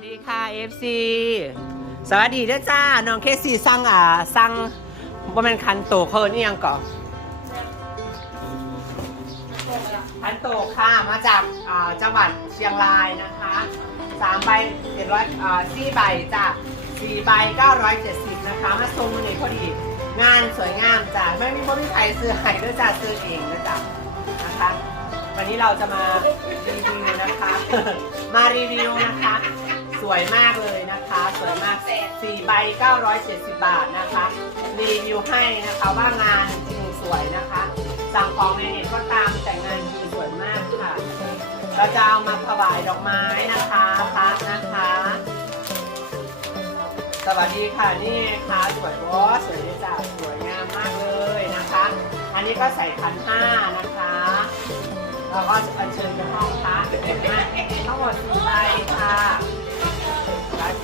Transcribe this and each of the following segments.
วัสดีค่ะ FC สวัสดีเด้อจ้า น้องเคซี่สั่งอ่าสั่งว่าเป็นคันโตเคิร์นี่ยังก่อนคันโตค่ะมาจากอ่าจังหวัดเชียงรายนะคะสามใบเจ็ดร้อยอ่าสี่ใบจ้ะสี่ใบเก้าร้อยเจ็ดสิบนะคะมาทรงนี่พอดี งานสวยงามจ้ะไม่มีบริใครซื้อให้ด้วยจ้ะซื้อเองนะจ๊ะนะคะวันนี้เราจะมารีวิวนะคะ มารีวิวนะคะ สวยมากเลยนะคะ สวยมาก4ใบ970 บาทนะคะรีวิวให้นะคะว่างานจริงสวยนะคะ สั่งของในเน็ตก็ตามแต่งานดีสวยมากค่ะเราจะเอามาถวายดอกไม้นะคะพระนะคะ สวัสดีค่ะนี่ค่ะสวยบอสสวยจ้ะสวยงามมากเลยนะคะ อันนี้ก็ใส่พันห้านะคะเราก็อัญเชิญไปห้องพระนะทั้งหมดสี่ใบค่ะ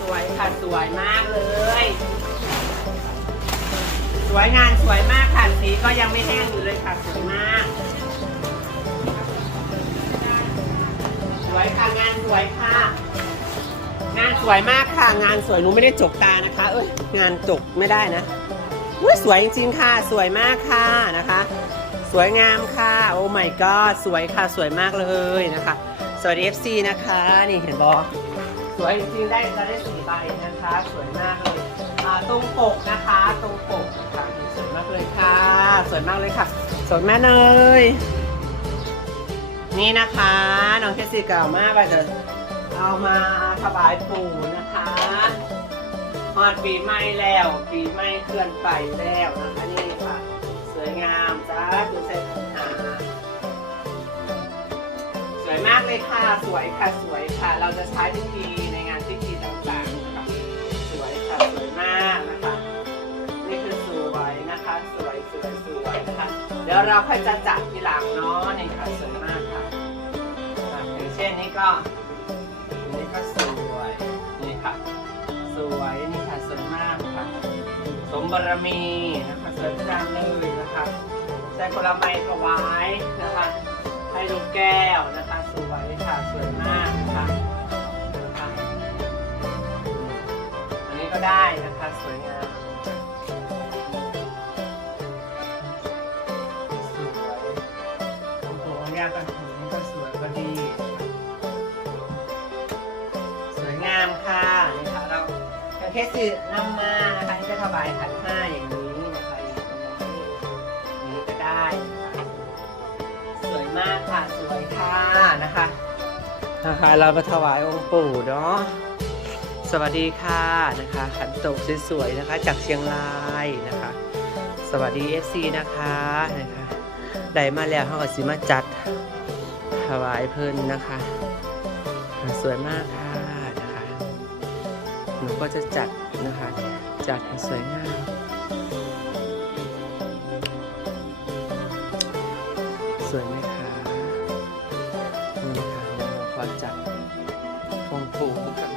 สวยค่ะสวยมากเลย สวยงานสวยมากค่ะสีก็ยังไม่แห้งอยู่เลยค่ะสวยมาก สวยค่ะงานสวยค่ะ งานสวยมากค่ะ งานสวยหนูไม่ได้จกตานะคะ เอ้ยงานจกไม่ได้นะอุ๊ยสวยจริงๆค่ะ สวยมากค่ะนะคะ สวยงามค่ะ โอ้ my god สวยค่ะสวยมากเลยนะคะสวัสดี FC นะคะ นี่เห็นบอ สวยจริงๆได้จะได้สี่ใบนะคะ สวยมากเลยอ่าตรงปกนะคะ ตรงปกนะคะสวยมากเลยค่ะ สวยมากเลยค่ะ สวยแม่เลยนี่นะคะน้องเคสซี่เก่ามากไปจะเอามาถวายปู่นะคะฮอดปีใหม่แล้วปีใหม่เคลื่อนไปแล้วนะคะนี่ค่ะ สวยงามจ้าดูใเลยค่ะสวยค่ะสวยค่ะ เราจะใช้พิธีในงานพิธีต่างๆนะคะสวยค่ะสวยมากนะคะ นี่คือสวยนะคะ สวยสวยสวยนะคะ เดี๋ยวเราค่อยจะจัดทีหลังเนาะนี่ค่ะสวยมากค่ะอย่างเช่นนี้ก็นี่ก็สวยนี่ค่ะ สวยนี่ค่ะสวยมากค่ะสมบารมีนะคะสวยงามเลยนะคะใช้ผลไม้ถวายนะคะให้ลูกแก้วนะคะ สวยค่ะสวยมากนะคะนะคะอันนี้ก็ได้นะคะสวยงามสวยโอ้โหยากันถุงก็สวยพอดี สวยงามค่ะนี่ค่ะเราอย่างเคสคือนำมานะคะที่จะถวายขันห้าอย่างนี้นะคะอย่างนี้ก็ได้ มากค่ะ สวยค่ะนะคะนะคะเรามาถวายองค์ปู่เนาะสวัสดีค่ะนะคะ ขันโตกสวยๆนะคะจากเชียงรายนะคะ สวัสดี FC นะคะนะคะได้มาแล้วเขาก็สิมาจัดถวายเพลินนะคะ สวยมากค่ะนะคะหนูก็จะจัดนะคะจัดให้สวยงาม ดี๋ยวเร